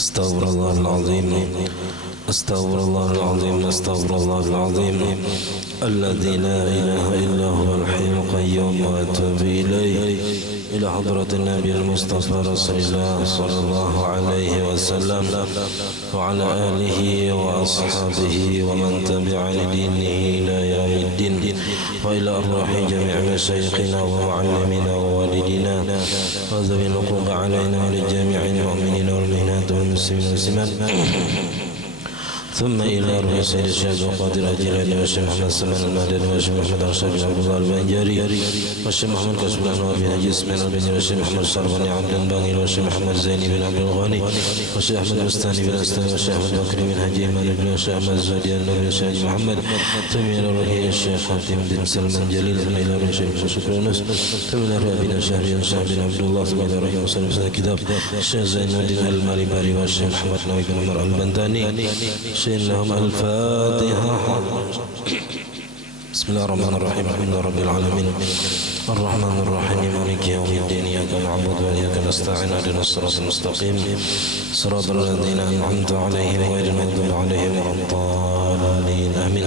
Astaghfirullahaladzim, astaghfirullahaladzim, astaghfirullahaladzim. Alladzi la ilaha illa huwal hayyul qayyum wa atubu ilayh. Ila hadratin Nabi al-Mustafa Rasulullah sallallahu alaihi wasallam wa ala alihi wa ashabihi wa man tabi'a dinihi ila yaumiddin wa ila arwahi jami' masyayikhina wa muallimina wa walidina wa zawi al-huquq alaina wa li jami'il mu'minina wal mu'minat wal muslimin wal muslimat. ثم إلى روح سيد الشيخ القادر الجيلاني والشيخ محمد سلمان المهدي والشيخ محمد أرشد بن عبد الله البنجاري والشيخ محمد كسب الأنوار بن نجي اسماعيل البنجاري والشيخ محمد الشرباني عبد الباني والشيخ محمد زيني بن عبد الغني والشيخ أحمد البستاني بن أستاني والشيخ أحمد بكري بن حجي مالك بن والشيخ أحمد الزودي النبي والشيخ محمد ثم إلى روح الشيخ خاتم بن سلمان جليل ثم إلى روح الشيخ شكر يونس ثم إلى روح بن شهري والشيخ بن عبد الله ثم إلى روح وسلم الكتاب الشيخ زين الدين المالي والشيخ محمد نوي بن عمر البنداني شيخ لهم الفاتحة. بسم الله الرحمن الرحيم الحمد لله رب العالمين الرحمن الرحيم مالك يوم الدين إياك نعبد وإياك نستعين اهدنا الصراط المستقيم صراط الذين أنعمت عليهم غير المغضوب عليهم ولا الضالين آمين.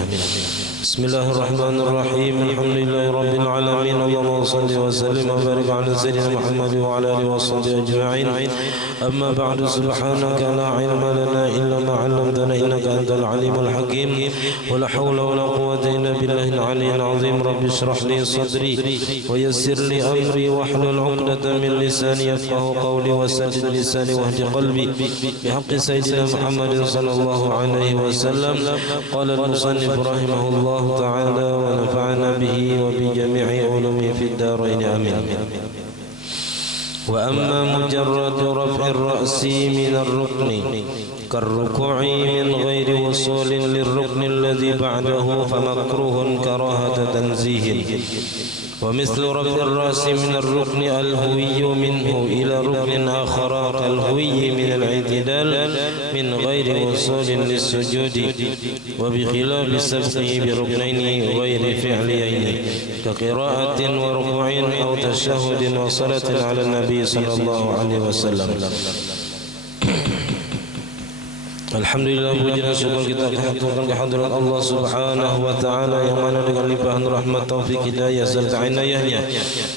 بسم الله الرحمن الرحيم الحمد لله رب العالمين اللهم صل وسلم وبارك على سيدنا محمد وعلى آله وصحبه أجمعين. أما بعد سبحانك لا علم لنا إلا ما علمتنا إنك أنت العليم الحكيم ولا حول ولا قوة إلا بالله العلي العظيم. رب اشرح لي صدري ويسر لي أمري واحلل عقدة من لساني يفقهوا قولي وسدد لساني واهد قلبي بحق سيدنا محمد صلى الله عليه وسلم. قال المصنف رحمه الله تعالى ونفعنا به وبجميع علومه في الدارين آمين. وأما مجرد رفع الرأس من الركن كالركوع من غير وصول للركن الذي بعده فمكروه كراهة تنزيه. ومثل رفع الرأس من الركن الهوي منه إلى ركن آخر كالهوي من الاعتدال من غير وصول للسجود وبخلاف سبقه بركنين غير فعليين كقراءة وركوع أو تشهد وصلاة على النبي صلى الله عليه وسلم. Alhamdulillah, puji dan syukur kita haturkan kehadirat Allah Subhanahu wa taala yang mana dengan limpahan rahmat, taufik, hidayah serta inayahnya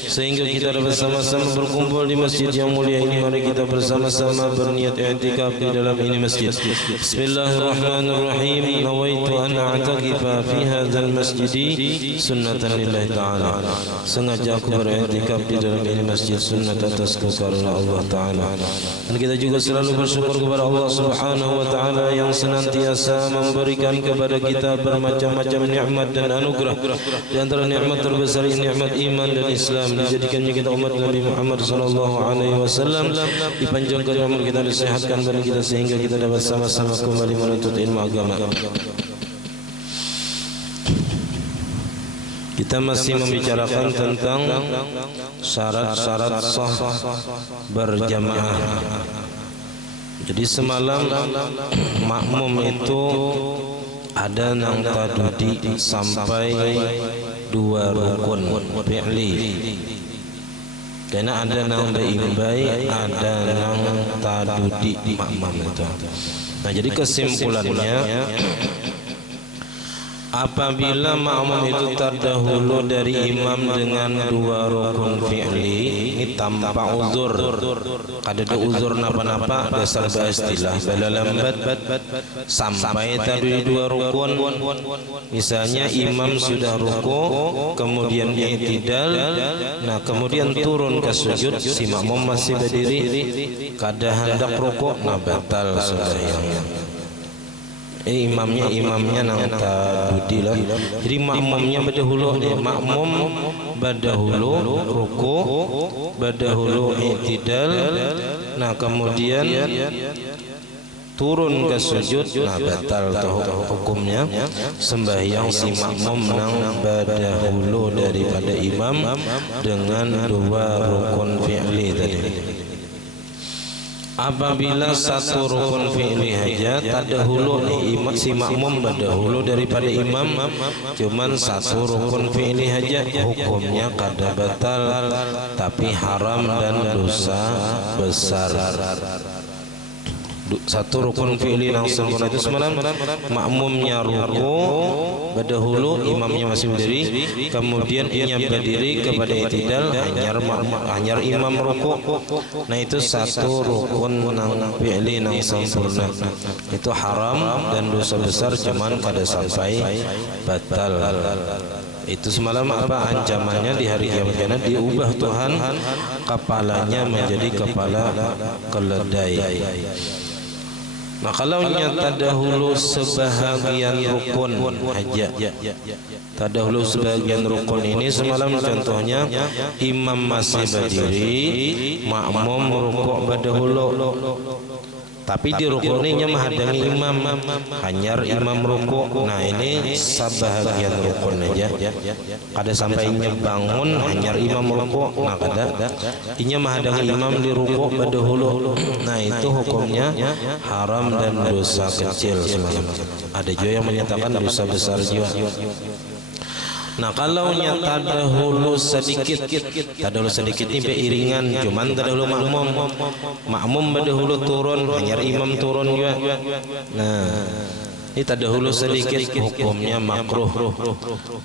sehingga kita dapat sama-sama berkumpul di masjid yang mulia ini. Mari kita bersama-sama berniat i'tikaf di dalam ini masjid. Bismillahirrahmanirrahim. Nawaitu an a'takifa fi hadzal masjid sunnatan lillahi ta'ala. Sengaja aku beriktikaf di dalam ini masjid sunnat atas kekaruniaan Allah taala. Dan kita juga selalu bersyukur kepada Allah Subhanahu wa taala yang senantiasa memberikan kepada kita bermacam-macam nikmat dan anugerah. Di antara nikmat terbesar ini nikmat iman dan Islam, dijadikannya kita umat Nabi Muhammad sallallahu alaihi wasallam, dipanjangkan umur kita, disehatkan badan kita sehingga kita dapat sama-sama kembali menuntut ilmu agama. Kita masih membicarakan tentang syarat-syarat sah berjamaah. Jadi semalam makmum itu ada nang tadudi sampai 2 rukun fi'li. Karena ada nang imbai, ada nang tadudi makmum itu. Nah, jadi kesimpulannya apabila makmum itu terdahulu dari imam dengan 2 rukun fi'li, ini tanpa uzur. Ada uzur napa-napa dasar istilah bala lambat sampai tadi 2 rukun. Misalnya imam sudah ruku, kemudian i'tidal, nah kemudian turun ke sujud, si makmum masih berdiri, kada hendak ruku, nah batal sembahyangnya. Imamnya nang tadudi lah. Jadi makmumnya berdahulu, makmum berdahulu ruku, berdahulu i'tidal, nah kemudian turun ke sujud, nah batal hukumnya sembahyang si makmum nang berdahulu daripada imam dengan 2 rukun fi'li tadi. Apabila satu rukun fi'li haja tadahulu si makmum berdahulu daripada imam, cuman satu rukun fi'li haja, hukumnya kada batal tapi haram dan dosa besar. Satu rukun fi'li yang sempurna itu semalam makmumnya ruku berdahulu, imamnya masih berdiri, kemudian ia berdiri kepada i'tidal, hanyar imam ruku. Nah itu satu rukun nang fi'li nang sempurna, itu haram dan dosa besar, cuman kada sampai batal. Itu semalam apa ancamannya di hari kiamat, karena diubah Tuhan kepalanya menjadi kepala keledai. Nah kalau nyata dahulu sebahagian rukun haja, tadahulu sebagian rukun ini semalam contohnya imam masih berdiri, makmum rukuk berdahulu, tapi di rukuninya menghadangi imam, hanyar imam rukuk. Nah ini sebahagian rukun aja, kada sampai bangun hanyar imam rukuk. Nah kada inya menghadangi imam di rukuk berdahulu. Nah itu hukumnya haram dan dosa kecil semalam. Ada juga yang menyatakan dosa besar juga. Nah kalau nyata dahulu sedikit, tadahulu sedikit ini beriringan, cuman tadahulu makmum berdahulu turun, hanyar imam turun juga. Nah ini tadahulu sedikit, hukumnya makruh.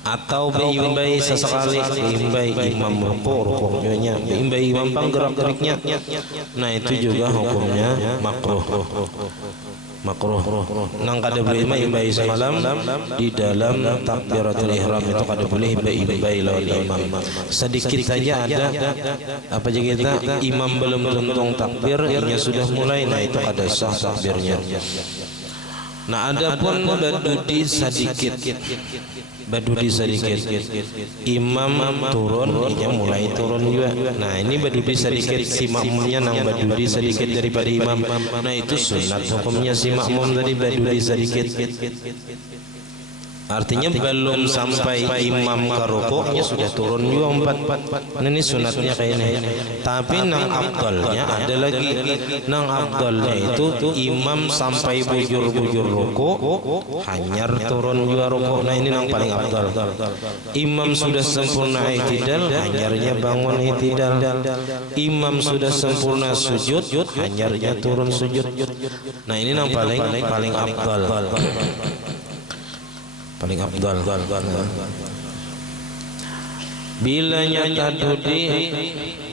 Atau beimbai sesekali, beimbai imam rukuknya, beimbai imam panggerak-geriknya. Nah itu juga hukumnya makruh. Nang kada boleh imbai semalam di dalam takbiratul ihram itu kada boleh imbai lawan imam. Sedikit saja ada apa aja kita imam belum tuntung takbir, inya sudah mulai, nah itu kada sah takbirnya. Nah adapun badudi sedikit, imam turun, inya mulai turun juga. Nah ini badudi sedikit, si makmumnya nang badudi sedikit daripada imam. Nah itu sunat hukumnya si makmum tadi badudi sedikit. Artinya belum sampai imam ke rukuknya sudah turun juga empat. Ini sunatnya kayak ini. Tapi nang afdalnya ada lagi. Nang afdalnya itu imam sampai bujur-bujur rukuk, hanyar turun juga rukuk. Nah ini nang paling afdal. Imam sudah sempurna i'tidal, hanyarnya bangun i'tidal. Imam sudah sempurna sujud, hanyarnya turun sujud. Nah ini nang paling afdal. Paling afdal. Bila nyata dudi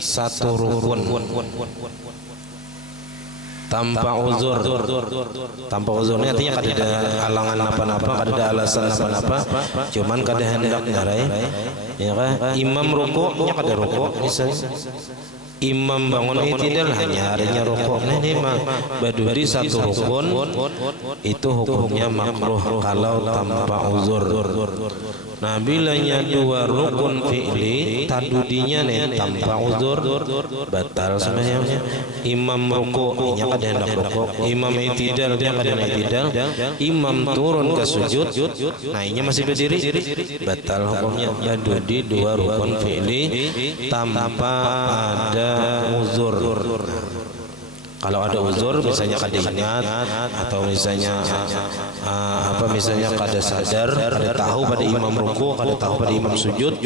satu rukun tanpa uzur, uzurnya artinya kada ada halangan apa-apa, kada ada alasan apa-apa, cuman kada hendak darai, ya kan? Imam rukuknya kada rukuk, misalnya imam bangun i'tidal hanya rukuk. Nah ini baduri satu rukun itu hukumnya makruh kalau tanpa uzur. Nah bilanya dua rukun fi'li tadudinya nih tanpa uzur batal sebenarnya. Imam rukuk nya kada hendak rukuk, imam i'tidal nya kada hendak i'tidal, imam turun ke sujud, nah inya masih berdiri, batal hukumnya. Badudi dua rukun fi'li tanpa ada uzur. Kalau ada uzur misalnya kada ingat, atau misalnya misalnya kada sadar, kada tahu pada imam ruku, kada tahu pada imam sujud,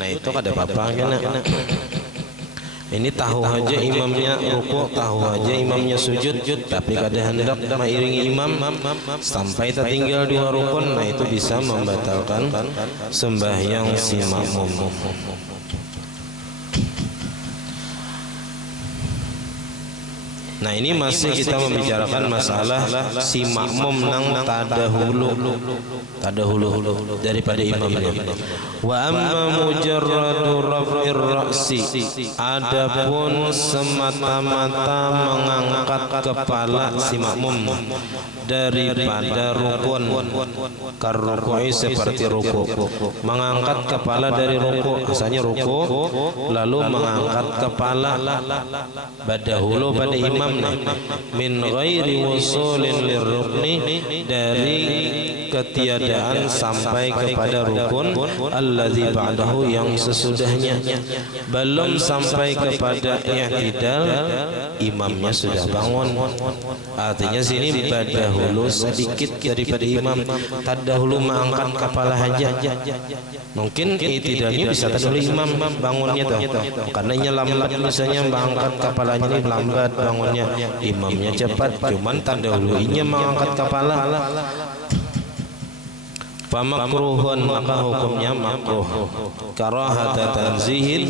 nah itu kada apa-apa kena. Ini tahu aja imamnya ruku, tahu aja imamnya sujud, tapi kada hendak mengiringi imam sampai tertinggal dua rukun, nah itu bisa membatalkan sembahyang si makmum. Nah ini masih kita membicarakan masalah si makmum nang tadahulu daripada imamnya. Wa amma mujarradu raf'ir ra'si, adapun semata-mata mengangkat kepala si makmum daripada rukun, karruku'i seperti ruku, mengangkat kepala dari ruku, asalnya ruku lalu mengangkat kepala badahulu pada imam min ghairi wusulin lirrukni, dari ketiadaan sampai kepada rukun alladzi ba'dahu yang sesudahnya. Belum sampai kepada i'tidal, imamnya sudah bangun. Artinya sini dahulu sedikit daripada imam, tadahulu mengangkat kepala aja. Mungkin i'tidalnya bisa tadahulu imam bangunnya tuh, karena nya lambat misalnya mengangkat kepalanya ini lambat bangunnya, imamnya cepat, cuman tadahulunya mengangkat kepala. Famakruhun, maka hukumnya makruh. Karahata tanzihin,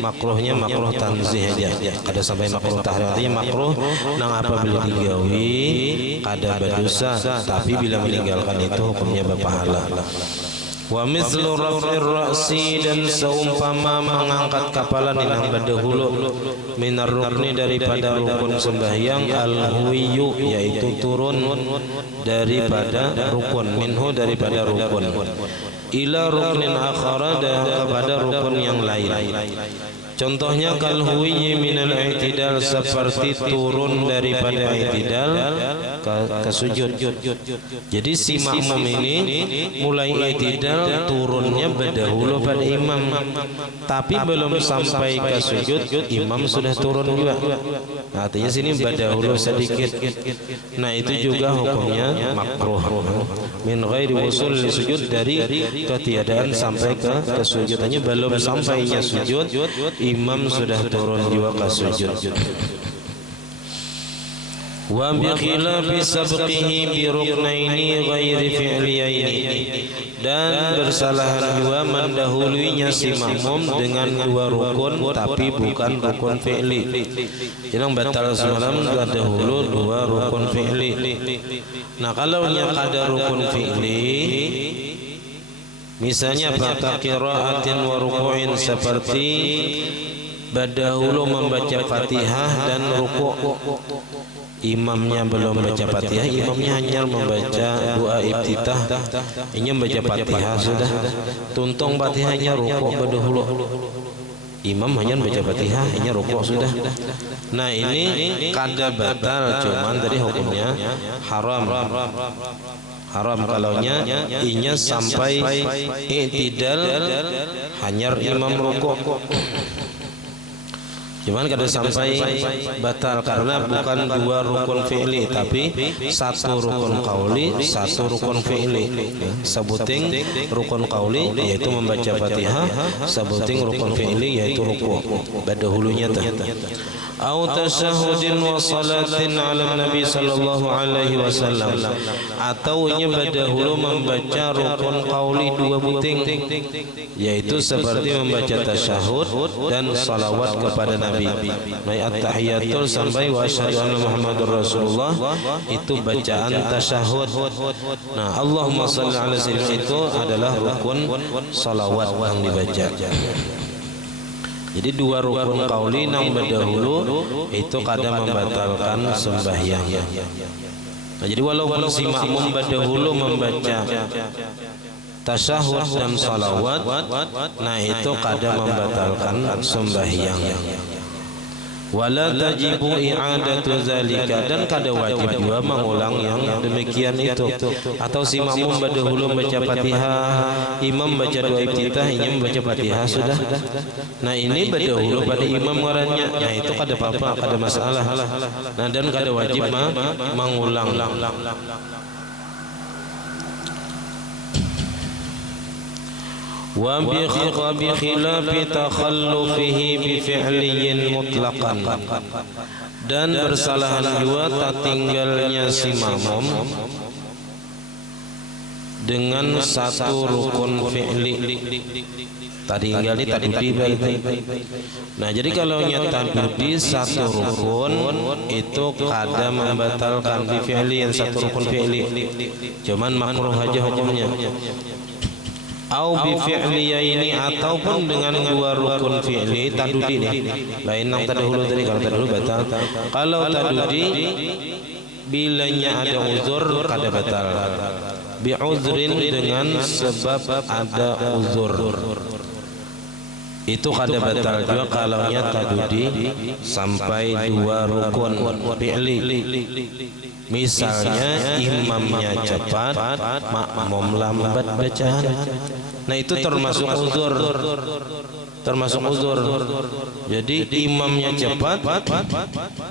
makruhnya makruh tanzih aja. Kada sampai makruh tahrim, artinya makruh nang apabila digawi kada berdosa, tapi bila meninggalkan itu hukumnya berpahala. Wa mislu raf'ir ra'si, dan seumpama mengangkat kepala nang berdahulu minar rukni daripada rukun sembahyang, al-huwiyu yaitu turun daripada rukun, minhu daripada rukun, ila ruknin akhara, kepada rukun yang lain. Contohnya kal huwiyyi minal i'tidal, seperti turun daripada i'tidal ke sujud. Jadi si makmum ini mulai i'tidal turunnya berdahulu pada imam, tapi belum sampai ke sujud imam sudah turun juga. Artinya sini berdahulu sedikit. Nah itu juga hukumnya makruh, min ghairi wusul li sujud, dari ketiadaan sampai ke sujud. Belum sampainya sujud imam sudah turun juga ke sujud. Wa bi khilafi sabqihi bi ruknaini ghairi fi'liyaini, dan bersalahan juga mendahuluinya si makmum dengan dua rukun tapi bukan rukun fi'li. Yang batal semalam dahulu dua rukun fi'li. Nah kalau nya kada rukun fi'li, misalnya pada qiraatin wa ruku'in, seperti berdahulu membaca Fatihah dan ruku'. Imamnya belum baca Fatihah, imamnya hanya membaca doa iftitah, ini membaca Fatihah sudah. Tuntung Fatihahnya ruku' berdahulu. Imam hanya baca Fatihah, hanya ruku' sudah. Nah ini kada batal, cuman tadi hukumnya haram. Haram kalaunya inya sampai i'tidal hanya imam rukuk, cuman kada sampai batal karena bukan dua rukun fi'li tapi satu rukun qauli, satu rukun fi'li. Sebuting rukun qauli yaitu membaca Fatihah, sebuting rukun fi'li yaitu rukuk berdahulunya tah. Au tasyahudin wa salatin ala Nabi sallallahu alaihi wasallam, atau nya berdahulu membaca rukun qauli dua buting, yaitu seperti membaca tasyahud dan salawat kepada Nabi. Mai at-tahiyatul sampai wa asyhadu anna Muhammadur Rasulullah, itu bacaan tasyahud. Nah, Allahumma shalli ala sayyidina itu adalah rukun salawat yang dibaca. Jadi dua rukun qauli nang berdahulu itu kadang membatalkan sembahyang. Nah, jadi walaupun si makmum berdahulu membaca tasyahud dan salawat, nah itu kadang membatalkan sembahyang. Wala tajibu i'adatu zalika, dan kada wajib juga mengulang yang demikian itu. Atau si makmum berdahulu baca Fatihah, imam baca doa iftitah, imam baca Fatihah sudah. Nah ini berdahulu pada imam ngarannya, nah itu kada apa-apa, kada masalah. Nah dan kada wajib mengulang. Wa bi khilafi takhallufihi bi fi'liyin mutlaqan, dan bersalahan juga tertinggalnya si makmum dengan satu rukun fi'li. Tadi tinggali tadudi berarti. Nah jadi kalau tadudi satu rukun itu kada membatalkan bi fi'li, yang satu rukun fi'li, cuman makruh aja hukumnya. Au bi fi'liyaini, ataupun dengan dua rukun fi'li tadudi nih. Lain nang tadahulu tadi, kalau tadahulu batal. Kalau tadudi bilanya ada uzur kada batal. Bi uzrin, dengan sebab ada uzur. Itu kada batal juga kalaunya tadudi sampai 2 rukun fi'li. Misalnya imamnya cepat, makmum lambat bacaan. Nah itu termasuk uzur. Jadi imamnya cepat,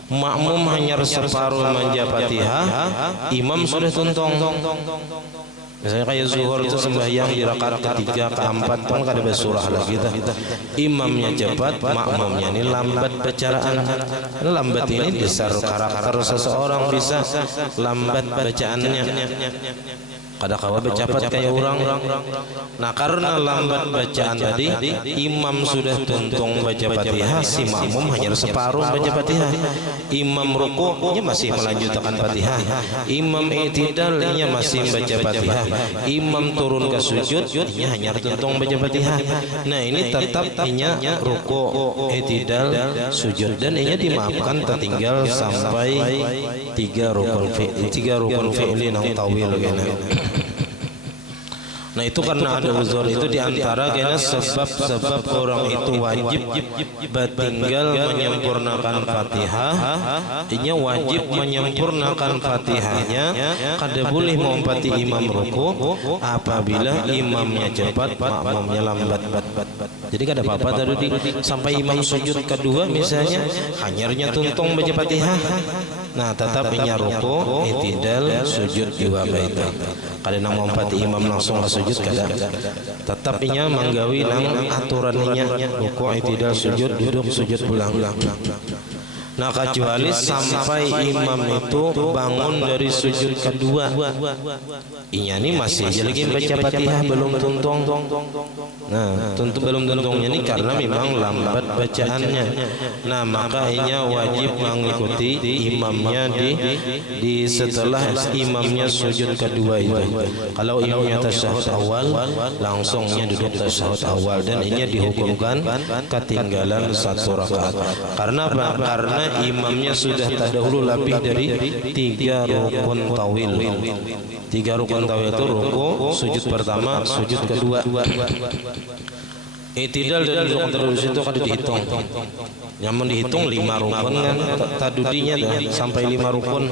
makmum hanya separuh manja Fatihah, imam sudah tuntong. Misalnya kayak zuhur itu sembahyang di rakaat ketiga, keempat, kan kada bersurah lagi dah. Imamnya cepat, makmumnya ini lambat bacaan. Lambat ini besar karakter seseorang, bisa lambat bacaannya. Kada kawa cepat kayak orang. Nah karena lambat bacaan tadi, imam sudah tuntung baca Fatihah, si makmum hanya separuh baca Fatihah. Imam rukuknya masih melanjutkan Fatihah, imam i'tidalnya masih baca Fatihah, imam turun ke sujud hanya tuntung baca Fatihah. Nah ini tetap inya rukuk, i'tidal, sujud, dan inya dimaafkan tertinggal sampai 3 rukun fi'li nang tawil kena. Nah itu karena ada uzur, itu diantara kena sebab-sebab orang itu wajib tinggal menyempurnakan Fatihah. Inya wajib menyempurnakan Fatihahnya, kada boleh mengumpati imam ruku apabila imamnya cepat, makmumnya lambat. Jadi kada apa-apa tadi sampai imam sujud kedua misalnya hanyarnya tuntung baca Fatihah. Nah tetap inya ruku, i'tidal, sujud juga baik. Kada nang mengumpati imam langsung ke sujud kada. Tetap inya manggawi nang aturannya ruku, i'tidal, sujud, duduk, sujud, ulang-ulang. Nah kecuali sampai imam itu bangun dari sujud kedua, inya ini masih aja lagi baca Fatihah, belum tuntung. Nah belum tuntungnya ini karena memang lambat bacaannya. Nah maka inya wajib mengikuti imamnya di setelah imamnya sujud kedua itu. Kalau imamnya tasyahud awal, langsungnya duduk tasyahud awal, dan inya dihukumkan ketinggalan 1 rakaat. Karena apa? Karena imamnya sudah terdahulu lebih dari 3 rukun tawil. 3 rukun tawil itu ruku, sujud pertama, sujud kedua. I'tidal dan rukun terus itu kada dihitung. Yang dihitung 5 rukun kan tadudinya sampai 5 rukun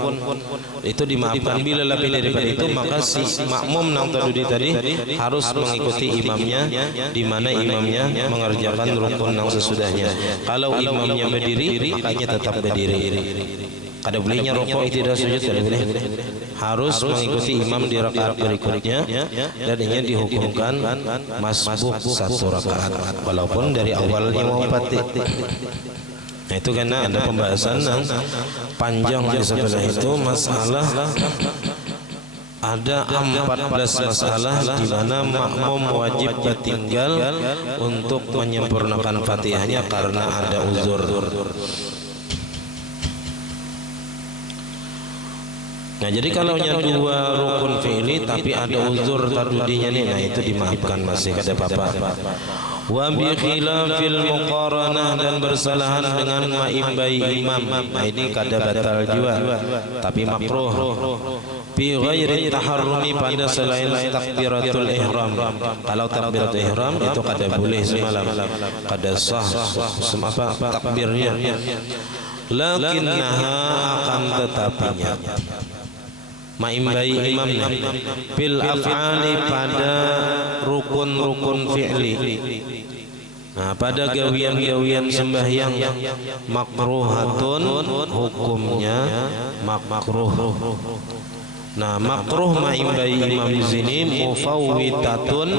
itu dimaafkan. Bila lebih daripada itu maka si makmum nang tadudi tadi harus mengikuti imamnya, di mana imamnya mengerjakan rukun nang sesudahnya. Kalau imamnya berdiri, makanya tetap berdiri. Kada bolehnya rukuk, i'tidal, sujud kada boleh. Harus mengikuti imam di rakaat berikutnya, dan ini dihukumkan masbuk 1 rakaat walaupun dari awalnya mau pati. Nah itu karena ada pembahasan yang panjang di sebelah itu, masalah ada 14 masalah di mana makmum wajib tinggal untuk menyempurnakan Fatihahnya karena ada uzur. Nah jadi kalau nya 2 rukun fi'li tapi ada uzur tadudinya nih, nah itu dimaafkan, masih kada apa-apa. Wa bi khilafil muqaranah, dan bersalahan dengan ma'imbai imam, nah ini kada batal juga tapi makruh. Bi ghairi taharrumi, pada selain takbiratul ihram. Kalau takbiratul ihram itu kada boleh semalam, kada sah takbirnya. Lakinnaha, akan tetapinya ma'imbai imamnya bil af'ali, pada rukun-rukun fi'li. Nah pada gawian-gawian sembahyang makruhatun, hukumnya makruh. Nah makruh ma'imbai imam di sini mufawwitatun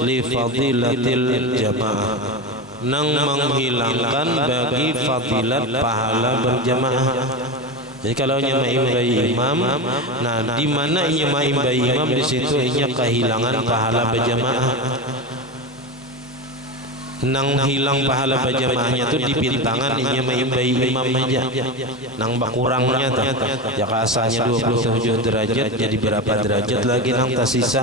li fadilatil jamaah, nang menghilangkan bagi fadilat pahala berjamaah. Jadi kalau nya ma'imbai imam, nah di mana nya ma'imbai imam, di situ nya kehilangan pahala berjamaah. Nang hilang pahala berjamaahnya tu di pintangan nya ma'imbai imam aja. Nang bakurangnya tuh, ya asalnya 27 derajat jadi berapa derajat lagi nang tersisa.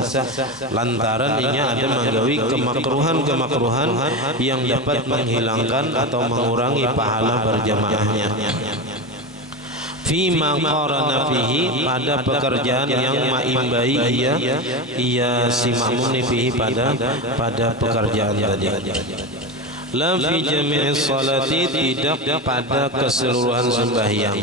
Lantaran nya ada menggawi kemakruhan yang dapat menghilangkan atau mengurangi pahala berjamaahnya. Fima qarana fihi, pada pekerjaan yang ma'imbai ia si makmum fihi, pada pekerjaan tadi. La fi jami'i salati, tidak pada keseluruhan sembahyang.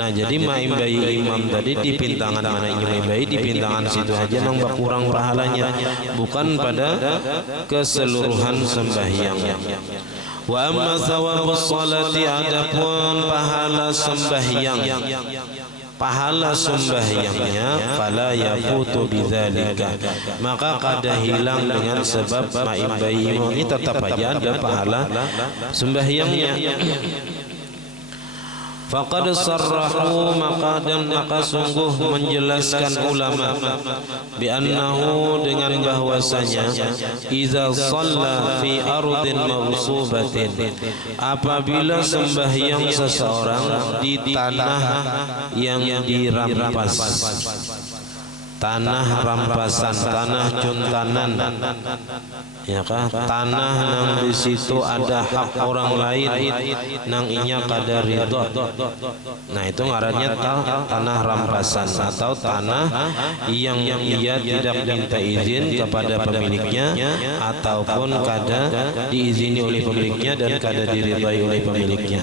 Nah, jadi maimbai imam tadi di pintangan mana maimbai di pintangan situ aja nang berkurang pahalanya, bukan pada keseluruhan sembahyang. Wa amma thawabus salati, adapun pahala sembahyang, pahala sembahyangnya fala yafutu bidzalika, maka kada hilang dengan sebab maimbai ini tetap aja ada pahala sembahyangnya. Faqad sarrahu, maka sungguh menjelaskan ulama bi annahu, dengan bahwasanya idza shalla fi ardin mawsubatin, apabila sembahyang seseorang di tanah yang dirampas, tanah rampasan, tanah cuntanan, ya kah, tanah nang di situ ada hak orang lain nang inya kada ridho. Nah, itu ngarannya tanah rampasan atau tanah yang ia tidak minta izin kepada pemiliknya ataupun kada diizini oleh pemiliknya dan kada diridhai oleh pemiliknya.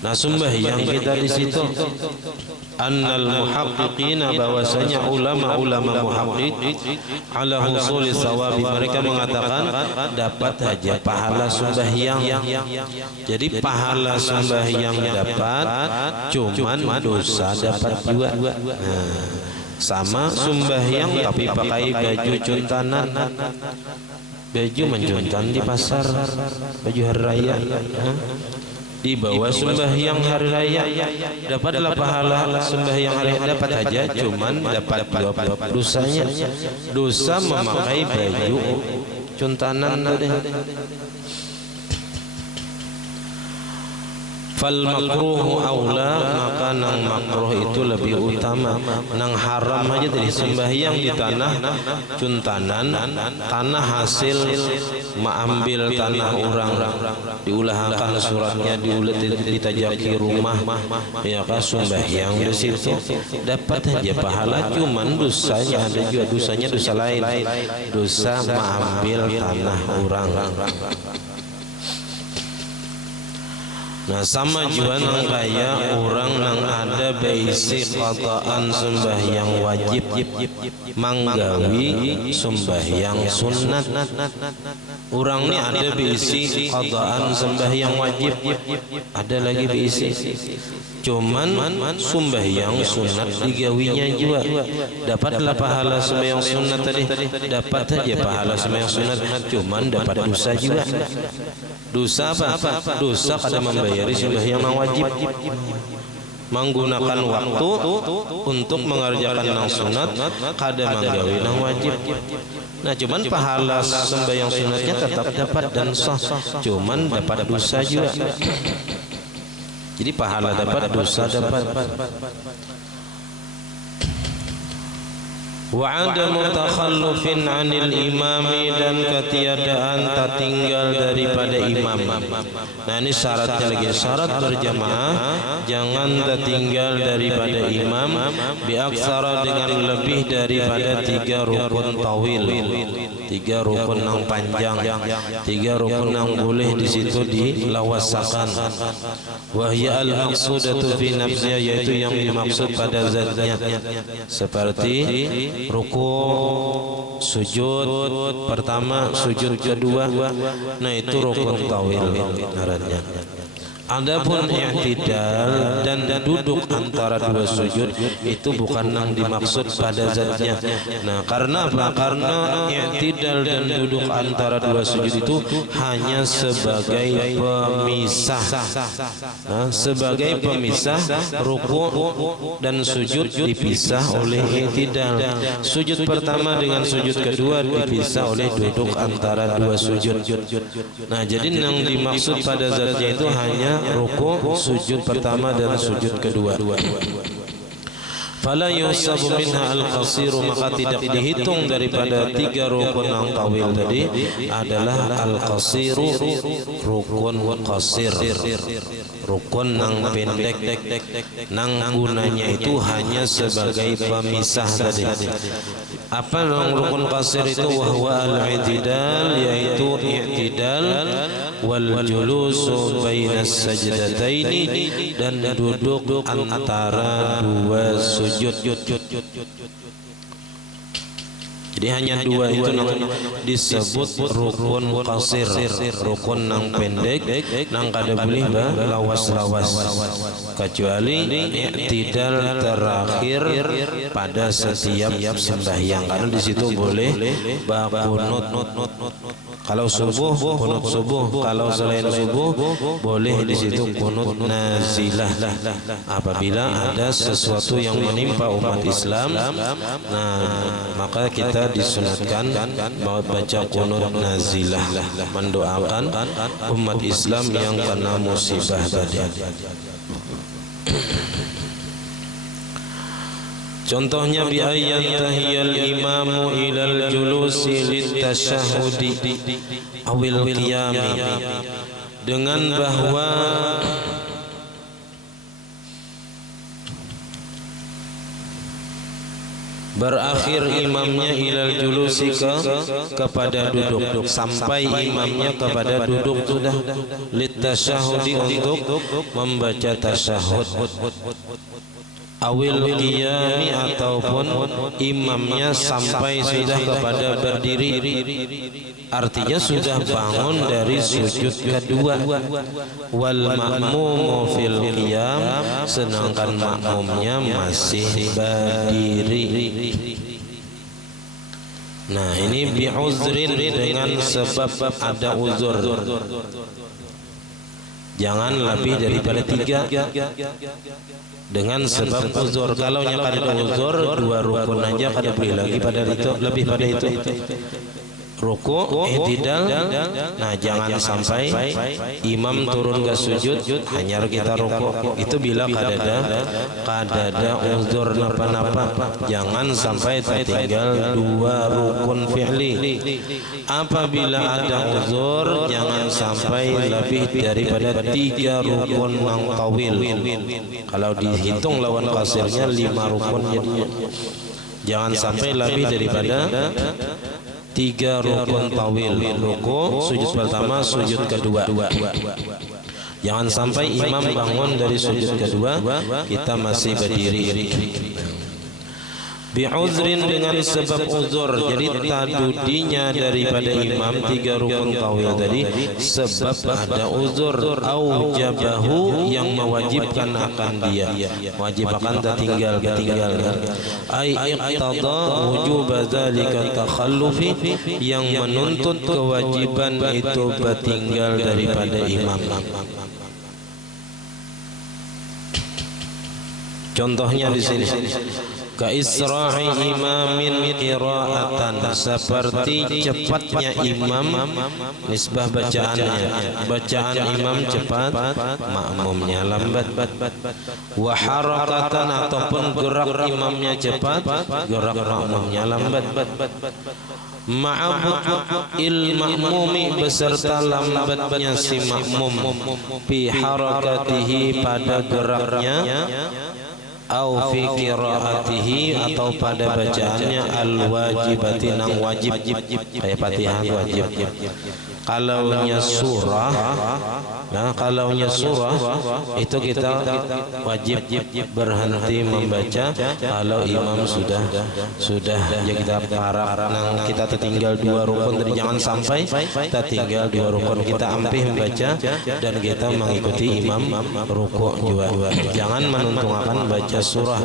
Nah, sembahyang kita di situ, annal muhaqqiqina, bahwasanya ulama-ulama muhaqqiq ala husuli sawabi, mereka mengatakan dapat saja pahala sembahyang. Jadi pahala sembahyang dapat, cuman dosa dapat juga. Nah, sama sembahyang tapi pakai baju cuntanan, baju menjuntan di pasar, baju hari raya, di bawah sembahyang hari raya, dapatlah pahala sembahyang hari raya, dapat aja, cuman dapat dosanya, dosa memakai baju cuntanan tadi. Fal makruhu aula, maka nang makruh itu lebih utama. Nang haram aja dari sembahyang di tanah cuntanan, tanah hasil mengambil tanah orang, diulahkan suratnya, ditajaki rumah, ya kan, sembahyang di situ dapat aja pahala, cuman dosanya ada juga, dosanya dosa lain, dosa mengambil tanah orang. Nah, sama juga nang kaya orang nang ada beisi qadaan sembahyang wajib, manggawi sembahyang sunat. Orang ni ada beisi qadaan sembahyang wajib, ada lagi beisi, cuman sembahyang sunat digawinya juga, dapatlah pahala sembahyang sunat tadi, dapat aja pahala sembahyang sunat, cuman dapat dosa juga. Dosa apa? Dosa kada membayari sembahyang yang wajib, menggunakan waktu untuk mengerjakan yang sunat, kada menggawi yang wajib. Nah, cuman pahala sembahyang sunatnya tetap dapat dan sah, cuman dapat dosa juga. Jadi pahala dapat, dosa dapat. Wa adamu takhallufin anil imami, dan ketiadaan tertinggal daripada imam. Nah, ini syaratnya lagi, syarat berjamaah jangan tertinggal daripada imam bi aksara, dengan lebih daripada 3 rukun tawil, 3 rukun yang panjang, 3 rukun yang boleh di situ dilawasakan. Wahya al maqsudatu fi nafsiha, yaitu yang dimaksud pada zatnya, seperti ruku, sujud pertama, sujud kedua. Nah, itu rukun tawil ngarannya. Adapun i'tidal dan duduk antara dua sujud itu bukan yang dimaksud pada zatnya. Nah, karena apa? Karena i'tidal dan duduk antara dua sujud itu hanya sebagai pemisah. Nah, sebagai pemisah, ruku dan sujud dipisah oleh i'tidal. Sujud pertama dengan sujud kedua dipisah oleh duduk antara dua sujud. Nah, jadi yang dimaksud pada zatnya itu hanya ruku, sujud pertama dan sujud kedua. Fala yusabu minha al-qasiru, maka tidak dihitung daripada 3 rukun yang tawil tadi adalah al-qasiru, rukun qasir, rukun yang pendek, nang gunanya itu hanya sebagai pemisah tadi. Apa rukun qasir itu? Wahwa al-i'tidal, yaitu i'tidal, wal julusu bainas sajdataini, dan duduk antara dua sujud. Jadi hanya dua itu disebut rukun qasir, rukun nang pendek, nang kada boleh lawas-lawas, kecuali i'tidal terakhir pada setiap sembahyang, karena di situ boleh kunut. Kalau subuh kunut subuh, kalau selain subuh boleh di situ kunut nazilah. Apabila ada sesuatu yang menimpa umat Islam, nah maka kita disunatkan baca kunut nazilah, mendoakan umat Islam yang kena musibah tadi. Contohnya bi ayyan tahiyal imamu ilal julusi litasyahudi awil qiyami, dengan bahwa berakhir imamnya ilal julusi kepada duduk, sampai imamnya kepada duduk sudah, litasyahudi untuk membaca tasyahud, awil qiyami ataupun imamnya sampai sudah kepada berdiri, artinya sudah bangun dari sujud kedua. Wal ma'mumu fil qiyam, sedangkan makmumnya masih berdiri. Nah ini bi'uzrin, dengan sebab ada uzur. Jangan lebih daripada 3 dengan sebab uzur. Kalau nya kada uzur, 2 rukun aja kada boleh lagi pada itu, lebih pada itu. Ruku, i'tidal. Nah jangan sampai imam turun ke sujud hanya kita ruku. Itu bila kada ada uzur napa-napa. Jangan sampai tertinggal 2 rukun fi'li. Apabila ada uzur, jangan sampai lebih daripada 3 rukun yang tawil. Kalau dihitung lawan qasirnya 5 rukun jadinya. Jangan sampai lebih daripada 3 rukun tawil. Ruku, sujud pertama, sujud kedua. Jangan sampai imam bangun dari sujud kedua kita masih berdiri. Bi'uzrin, dengan sebab uzur. Jadi tadudinya daripada imam 3 rukun tawil tadi sebab ada uzur, aujabahu, yang mewajibkan akan dia, wajib akan tertinggal ai iqtada wujub dzalika takhallufi, yang menuntut kewajiban itu bertinggal daripada imam. Contohnya di sini, ka isra'i imamin qira'atan, seperti cepatnya imam, nisbah bacaannya, bacaan imam cepat, makmumnya lambat. Wa harakatan, ataupun gerak imamnya cepat, gerak makmumnya lambat. Ma'abud il makmumi, beserta lambatnya si makmum, fi harakatihi, pada geraknya, au fi qiraatihi, atau pada bacaannya, al wajibati, nang wajib, kayak Fatihah wajib. Kalaunya surah, nah kalaunya surah itu kita wajib berhenti membaca. Kalau imam sudah ya kita parah, nang kita tertinggal 2 rukun tadi, jangan sampai tertinggal 2 rukun, kita ampih membaca dan kita mengikuti imam rukuk juga. Jangan menuntungakan baca surah,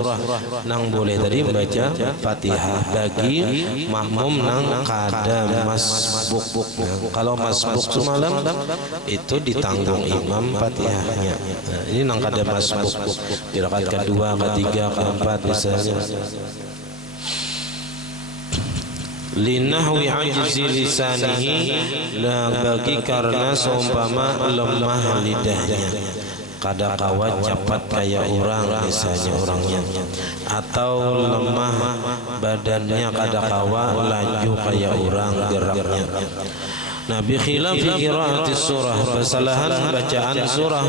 nang boleh tadi membaca Fatihah bagi makmum nang kada masbuk. Kalau masbuk semalam itu ditanggung imam Fatihahnya. Nah, ini nang kada masbuk di rakaat kedua, ketiga, keempat misalnya. Linahwi ajzi lisanihi, lah bagi karena seumpama lemah lidahnya, kada kawa cepat kayak orang, misalnya orangnya, atau lemah badannya, kada kawa laju kayak orang geraknya. Nah, bi khilafi qiraati surah, kesalahan bacaan surah,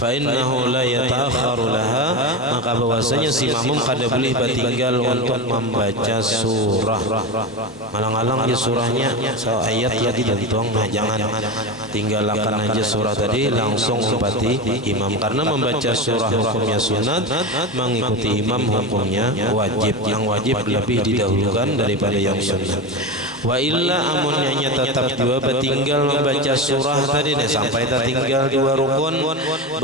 fa innahu la yata'akhkharu laha, maka bahwasanya si makmum kada boleh batinggal untuk membaca surah. Malang-alang di surahnya ayat lagi tentuang, nah jangan tinggalkan aja surah tadi langsung umpati imam, karena membaca surah hukumnya sunat, mengikuti imam hukumnya wajib. Yang wajib lebih didahulukan daripada yang sunat. Wa illa amunnya tetap juga bertinggal membaca surah tadi nih sampai tertinggal 2 rukun,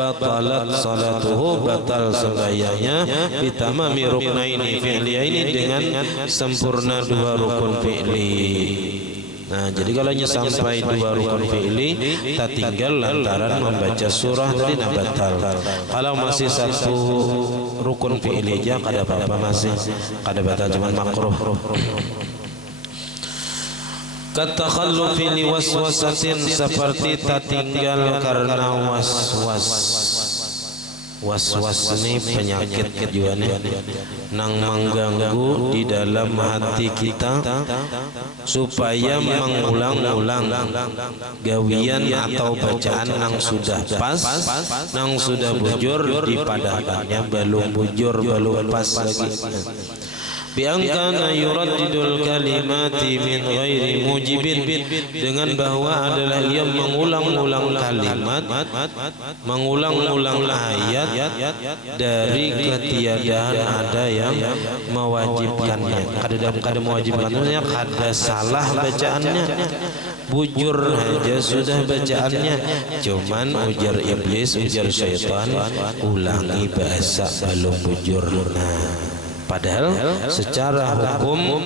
batalat salatuhu, batal sembahyangnya, bitamami ruknaini fi'liyaini, dengan sempurna 2 rukun fi'li. Nah, jadi kalau sampai 2 rukun fi'li tak tinggal lantaran membaca surah tadi nah batal. Kalau masih 1 rukun fi'li aja kada apa-apa, masih kada batal, cuma makruh. Katakhallufi li waswasatin, seperti tertinggal karena waswas. Waswas ini penyakit kejuannya nang mengganggu di dalam hati kita supaya mengulang-ulang gawian atau bacaan nang sudah pas, nang sudah bujur di padahannya belum bujur, belum pas lagi. Biangkana yuraddidul kalimati min ghairi mujibin, dengan bahwa adalah ia mengulang-ulang kalimat, mengulang-ulang ayat dari ketiadaan ada yang mewajibkannya. Kada mewajibkannya, kada salah bacaannya, bujur aja sudah bacaannya, cuman ujar iblis, ujar syaitan, ulangi bahasa belum bujur. Nah, padahal secara hukum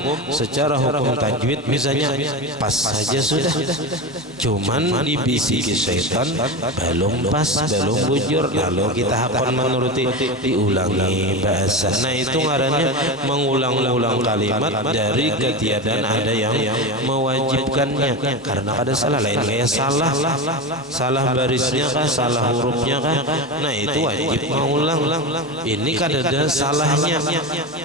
tajwid misalnya pas saja sudah, cuman dibisiki syaitan belum pas, belum bujur, lalu kita akan menuruti, diulangi bahasa. Nah, itu ngarannya mengulang-ulang kalimat dari ketiadaan ada yang mewajibkannya, karena ada salah lain kayak salah barisnya kah, salah hurufnya kah, nah itu wajib mengulang. Ini kada ada salahnya,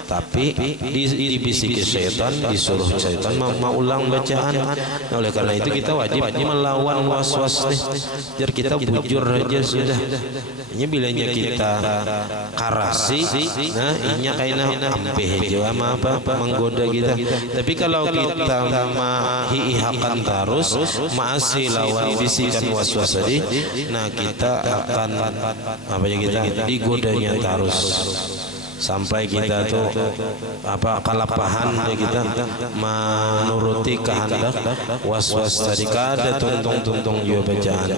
tapi dibisiki syaitan, disuruh syaitan mau ulang bacaan. Nah, oleh karena itu kita wajib melawan waswas nih, biar kita bujur aja sudah. Ini bilanya kita karasi, nah inya kaina ampeh aja ama apa menggoda kita. Tapi kalau kita mahihakan terus, masih lawan bisikan waswas tadi, nah kita akan apa ya, kita digodanya terus sampai kita tuh apa kalapahan ya, kita menuruti kehendak waswas tadi, kada tuntung juga bacaan.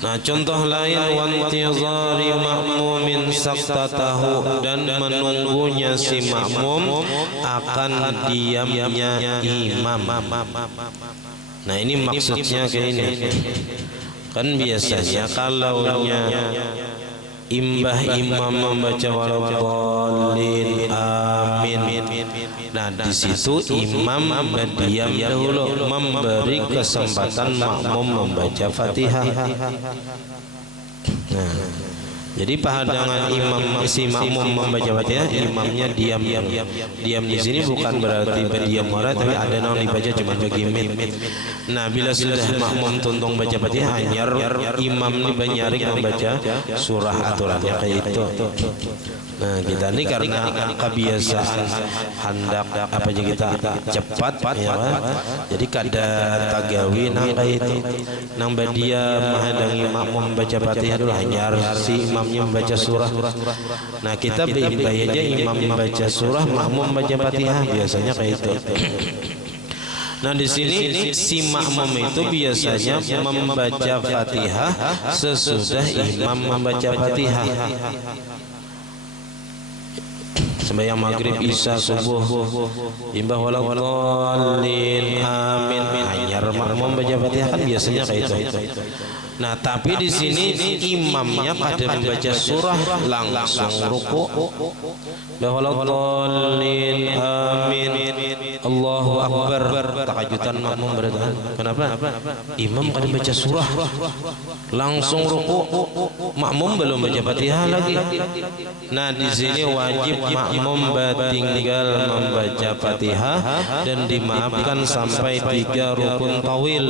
Nah, contoh lain, wantizari makmumin saktatahu, dan menunggunya si makmum akan diamnya imam. Nah, ini maksudnya kayak ini. Kan biasanya kalau imbah imam membaca waladhdallin amin, nah di situ imam berdiam dahulu, memberi kesempatan makmum membaca Fatihah. Nah, jadi pahadangan imam si makmum membaca Fatihah, imamnya diam. Diam di sini bukan berarti berdiam marah, tapi ada yang dibaca cuma bagi min. Nah, bila sudah makmum tuntung baca Fatihah, hanyar imam ini banyarik membaca surah aturannya kayak itu. Nah, kita ini karena kebiasaan hendak apa aja kita cepat ya kan? Jadi kada tagawi nang kayak itu. Nang badia menghadangi makmum baca Fatihah dulu, hanyar si imamnya membaca surah. Nah, kita bayi aja imam membaca surah, makmum baca Fatihah, biasanya kayak itu. Nah, di sini si makmum itu biasanya membaca Fatihah sesudah imam membaca Fatihah. Sembahyang maghrib, isya, subuh, imbah waladhdallin amin, hanyar makmum baca Fatihah kan biasanya kayak itu. Nah, tapi di sini imamnya pada membaca surah langsung ruku. Waladdallin amin. Allahu akbar. Tahajudan makmum berarti. Kenapa? Imam pada baca surah langsung ruku, makmum belum baca Fatihah lagi. Nah, di sini wajib makmum tinggal membaca Fatihah dan dimaafkan sampai 3 rukun tawil,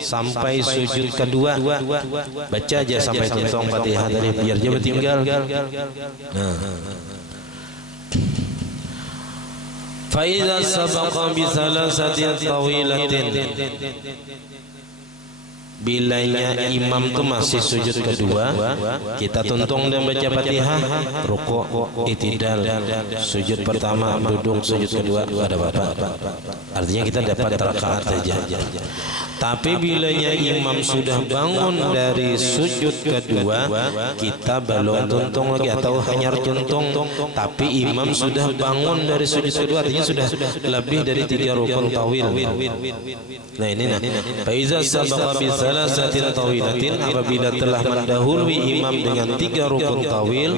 sampai sujud kedua. Baca aja sampai tuntung Fatihah tadi biar dia tinggal. Nah, fa idza sabaqa bi thalathatin tawilatin, bilanya imam itu masih sujud kedua, kita tuntung dan baca Fatihah, ruku, i'tidal, sujud pertama, duduk, sujud kedua, ada apa-apa. Artinya kita dapat rakaat saja. Tapi bilanya imam sudah bangun dari sujud kedua, kita belum tuntung lagi atau hanya tuntung, tapi imam sudah bangun dari sujud kedua, artinya sudah lebih dari 3 rukun tawil. Nah, ini fa iza sabaqa bi thalathatin tawilatin, apabila telah mendahului imam dengan 3 rukun tawil,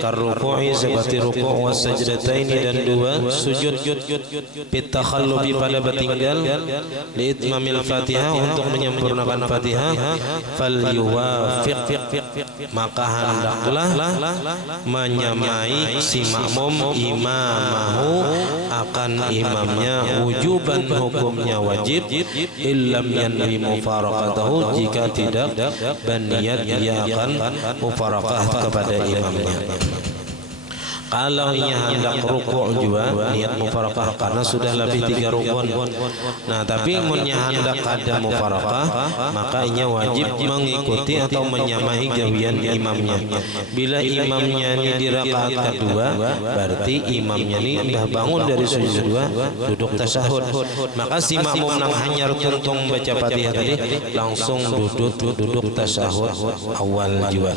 karruku'i seperti ruku' wa sajdataini dan 2 sujud, bitakhallubi pada bertinggal, li itmamil Fatihah untuk menyempurnakan Fatihah, fal yuwafiq, maka hendaklah menyamai si makmum imamahu akan imamnya, wujuban hukumnya wajib, illam yanwi mufaraqatahu, jika tidak berniat ia akan mufaraqah kepada imamnya. Kalau ia hendak rukuk juga niat mufaraqah karena sudah lebih 3 rukun. Nah, tapi munnya hendak ada mufaraqah, maka ia wajib mengikuti atau menyamai gawian imamnya. Bila imamnya ini di rakaat kedua, berarti imamnya ini dah bangun dari sujud kedua, duduk tasyahud. Maka si makmum nang hanyar tuntung baca Fatihah tadi langsung duduk tasyahud awal juga,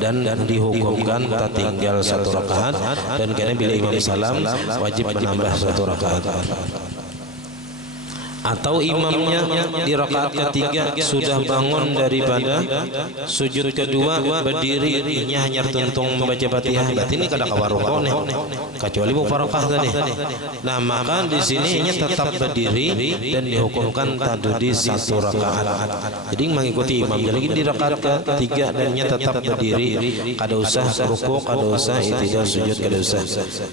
dan dihukumkan tak tinggal 1 rakaat. Dan karena bila imam salam wajib menambah 1 rakaat. Atau imamnya di rakaat ketiga sudah bangun daripada sujud kedua, berdiri, inya hanya tuntung membaca Fatihah, berarti ini kada kawa rukuk nih, kecuali mufaraqah tadi. Nah, maka di sini inya tetap berdiri dan dihukumkan tadudi 1 rakaat. Jadi mengikuti imam. Jadi di rakaat ketiga dan inya tetap berdiri, kada usah rukuk, kada usah i'tidal sujud, kada usah.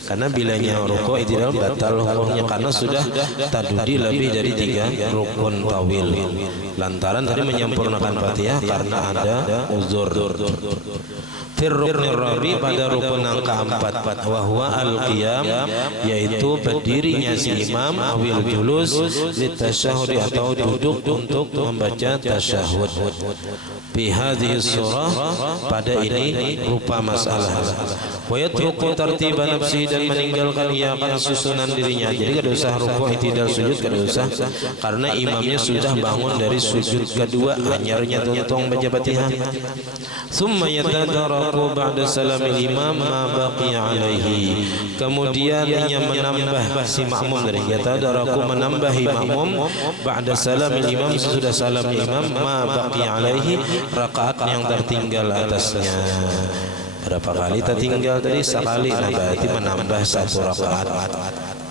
Karena bilanya rukuk i'tidal batal hukumnya karena sudah tadudi lebih dari 3 rukun tawil, lantaran tadi menyempurnakan Fatihah karena ada uzur. Fir ruknir rabi, pada rukun yang keempat, wa huwa al-qiyam, yaitu berdirinya si imam, awil julus litasyahud, atau duduk untuk membaca tasyahud. Fi hadhihi surah, pada ini rupa masalah. Wa yatruku tartiba nafsi, dan meninggalkan ia akan susunan dirinya. Jadi kada usah rukuk, i'tidal, sujud, kada usah, karena imamnya sudah bangun dari sujud kedua, hanyarnya tuntung baca Fatihah. Summa yatadaraku ba'da salamil imam ma baqiya alaihi, kemudian ia menambah si makmum dari yatadaraku, menambahi makmum ba'da salamil imam, sesudah salam imam, ma baqiya alaihi, rakaat yang tertinggal atasnya. Berapa kali tertinggal tadi? Sekali. Nah, berarti menambah 1 rakaat.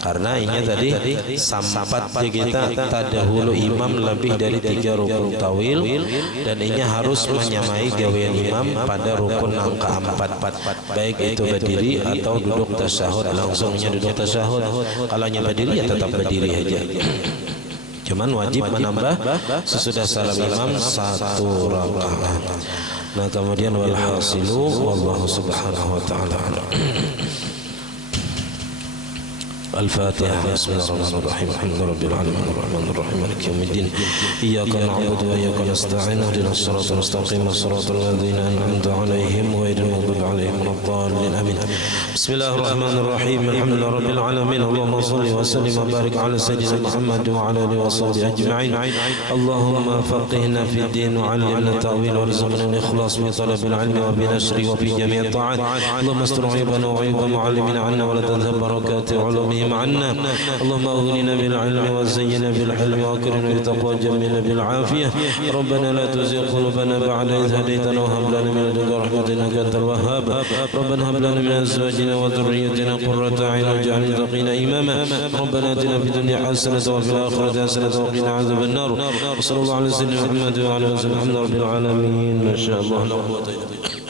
Karena ini tadi sampat kita tadahulu imam lebih dari 3 rukun tawil, dan ini harus menyamai gawean imam pada rukun yang keempat, baik itu berdiri atau duduk tasyahud. Langsungnya duduk tasyahud. Kalau hanya berdiri ya tetap berdiri aja. Cuman wajib menambah sesudah salam imam 1 rakaat. Nah, kemudian walhasilu wallahu subhanahu wa ta'ala الفاتحة. بسم الله الرحمن الرحيم. الحمد لله رب العالمين الرحمن الرحيم مالك يوم الدين إياك نعبد وإياك نستعين اهدنا الصراط المستقيم صراط الذين أنعمت عليهم غير المغضوب عليهم ولا الضالين آمين. بسم الله الرحمن الرحيم. الحمد لله رب العالمين. اللهم صل وسلم وبارك على سيدنا محمد وعلى آله وصحبه أجمعين. اللهم فقهنا في الدين وعلمنا التأويل وارزقنا الإخلاص في طلب العلم وبنشره وفي جميع الطاعات. اللهم استر عيوبنا وعيوب معلمنا عنا ولا تذهب بركات علومه وارضهم عنا. اللهم أغننا بالعلم وزينا بالحلم وأكرمنا بالتقوى وجملنا بالعافية. ربنا لا تزغ قلوبنا بعد إذ هديتنا وهب لنا من لدنك رحمة إنك أنت الوهاب. ربنا هب لنا من أزواجنا وذريتنا قرة أعين واجعلنا للمتقين إماما. ربنا آتنا في الدنيا حسنة وفي الآخرة حسنة وقنا عذاب النار. وصلى الله على سيدنا محمد وعلى آله وصحبه الحمد لله رب العالمين. ما شاء الله لا قوة إلا بالله.